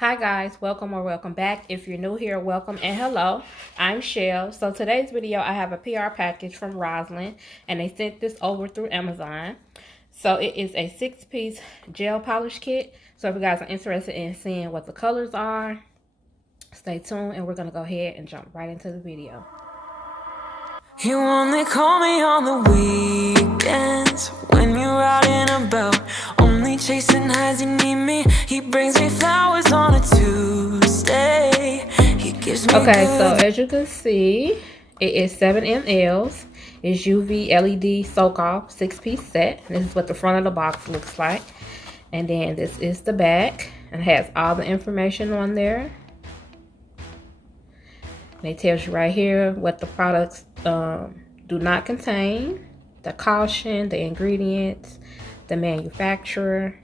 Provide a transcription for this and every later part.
Hi guys, welcome or welcome back. If you're new here, welcome and hello. I'm Shell. So today's video, I have a PR package from Rosalind and they sent this over through Amazon. So it is a 6-piece gel polish kit. So if you guys are interested in seeing what the colors are, stay tuned and we're gonna go ahead and jump right into the video. You only call me on the weekends when you're out and about, only chasing highs. You need me. He brings me flowers on a Tuesday. He gives me okay, so as you can see, it is 7 mLs. It's UV LED soak off 6-piece set. This is what the front of the box looks like. And then this is the back. It has all the information on there. And it tells you right here what the products do not contain, the caution, the ingredients, the manufacturer.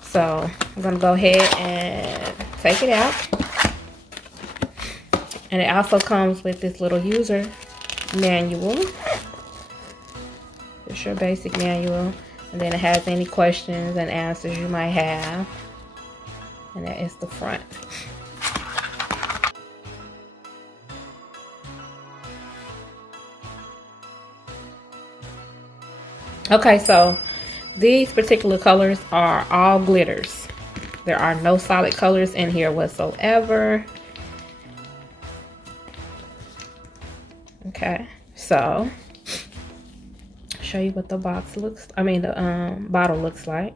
So I'm gonna go ahead and take it out. And it also comes with this little user manual. It's your basic manual. And then it has any questions and answers you might have. And that is the front. Okay, so these particular colors are all glitters. There are no solid colors in here whatsoever. Okay, so show you what the box looks, the bottle looks like.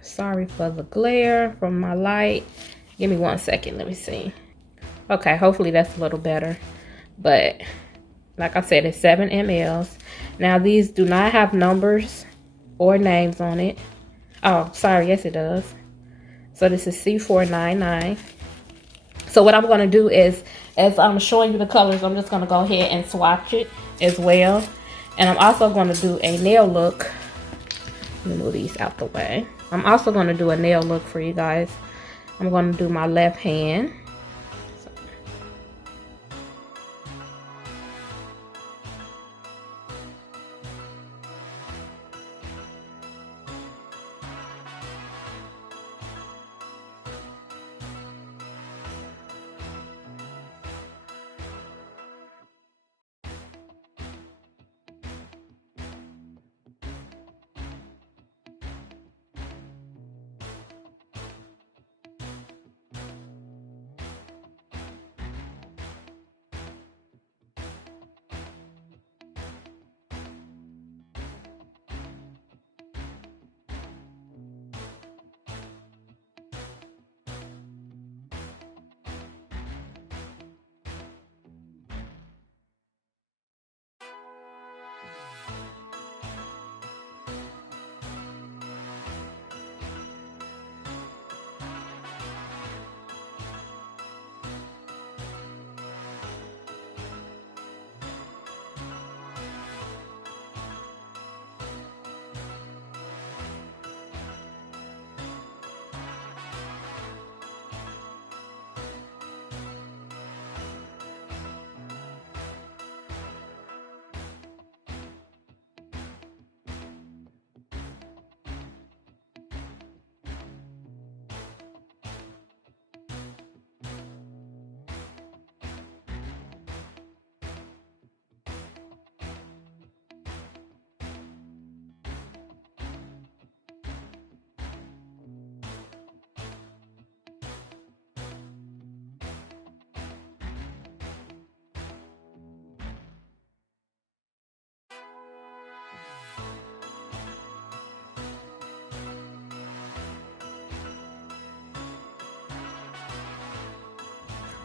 Sorry for the glare from my light. Give me 1 second, let me see. Okay, hopefully that's a little better. But like I said, it's 7 mLs. Now these do not have numbers or names on it. Oh, sorry, yes it does. So this is C499. So what I'm gonna do is, as I'm showing you the colors, I'm just gonna go ahead and swatch it as well. And I'm also gonna do a nail look. Let me move these out the way. I'm also gonna do a nail look for you guys. I'm gonna do my left hand.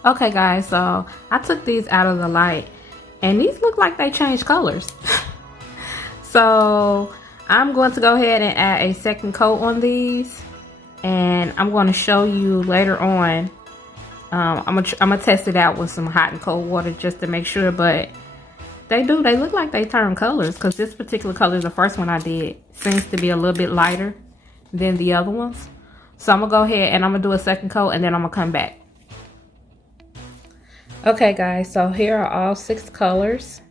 Okay guys, so I took these out of the light and these look like they changed colors. So I'm going to go ahead and add a second coat on these, and I'm going to show you later on. I'm gonna test it out with some hot and cold water just to make sure, but they look like they turn colors, because this particular color, the first one I did, seems to be a little bit lighter than the other ones. So I'm gonna go ahead and I'm gonna do a second coat and then I'm gonna come back. Okay guys, so here are all 6 colors.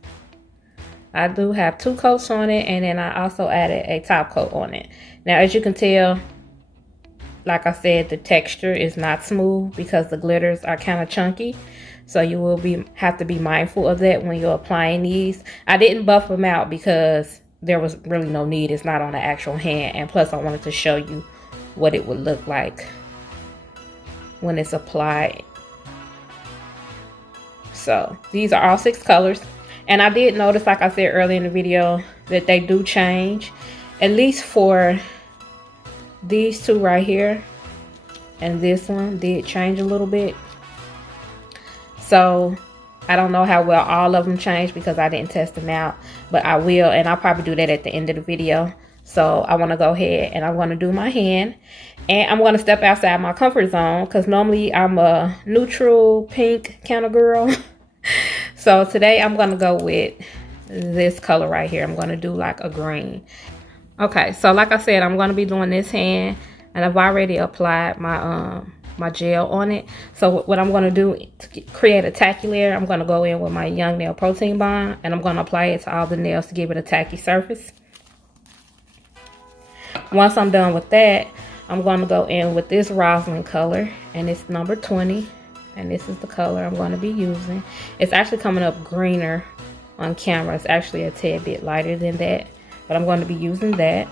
I do have 2 coats on it, and then I also added a top coat on it. Now as you can tell, like I said, the texture is not smooth because the glitters are kind of chunky. So you will have to be mindful of that when you're applying these. I didn't buff them out because there was really no need. It's not on the actual hand. And plus I wanted to show you what it would look like when it's applied. So these are all 6 colors. And I did notice, like I said earlier in the video, that they do change. At least for these 2 right here and this one did change a little bit. So I don't know how well all of them change because I didn't test them out, but I will, and I'll probably do that at the end of the video. So I want to go ahead and I'm going to do my hand, and I'm going to step outside my comfort zone because normally I'm a neutral pink kind of girl. So today I'm going to go with this color right here. I'm going to do like a green. Okay, so like I said, I'm going to be doing this hand, and I've already applied my my gel on it. So what I'm going to do to create a tacky layer, I'm going to go in with my Young Nail Protein Bond, and I'm going to apply it to all the nails to give it a tacky surface. Once I'm done with that, I'm going to go in with this Rosalind color, and it's number 20, and this is the color I'm going to be using. It's actually coming up greener on camera. It's actually a tad bit lighter than that, but I'm going to be using that.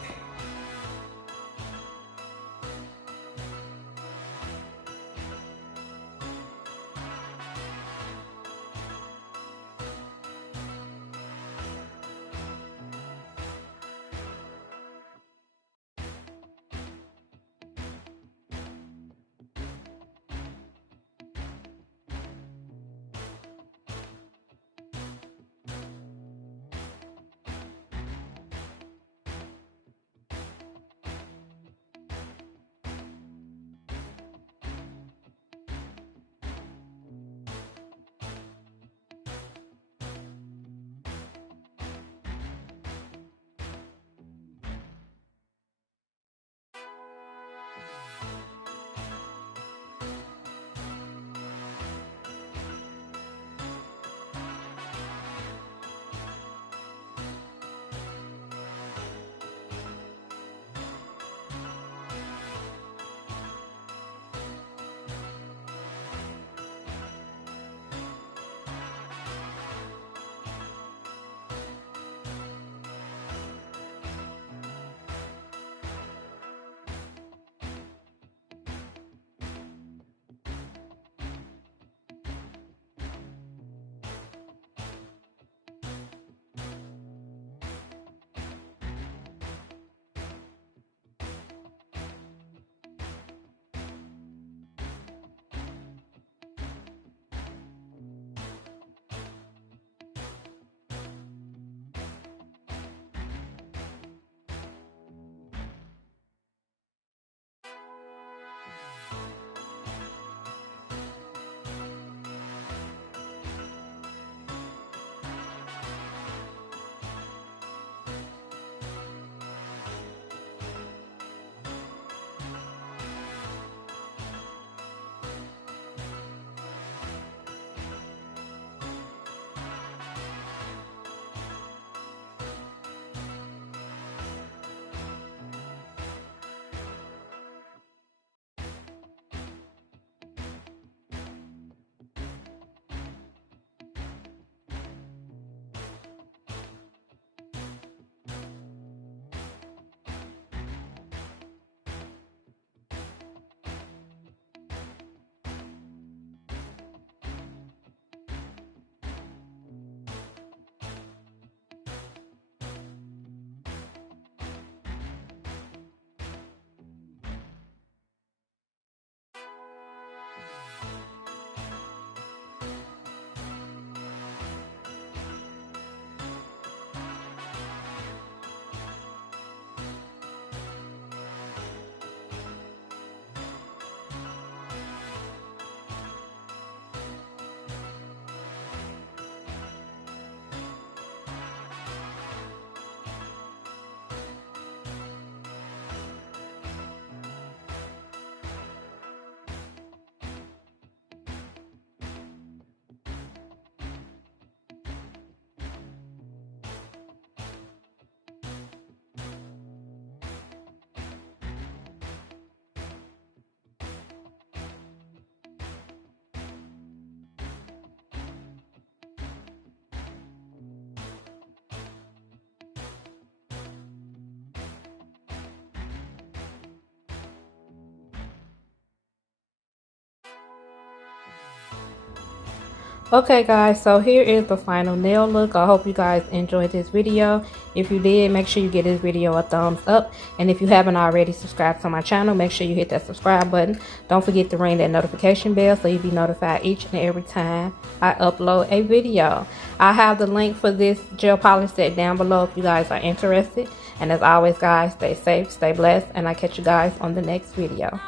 Okay guys, so here is the final nail look. I hope you guys enjoyed this video. If you did, make sure you give this video a thumbs up. And if you haven't already subscribed to my channel, make sure you hit that subscribe button. Don't forget to ring that notification bell so you'll be notified each and every time I upload a video. I have the link for this gel polish set down below if you guys are interested. And as always guys, stay safe, stay blessed, and I'll catch you guys on the next video.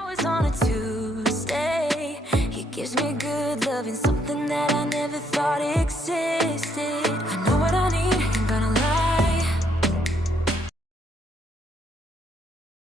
Gives me good loving, something that I never thought existed. I know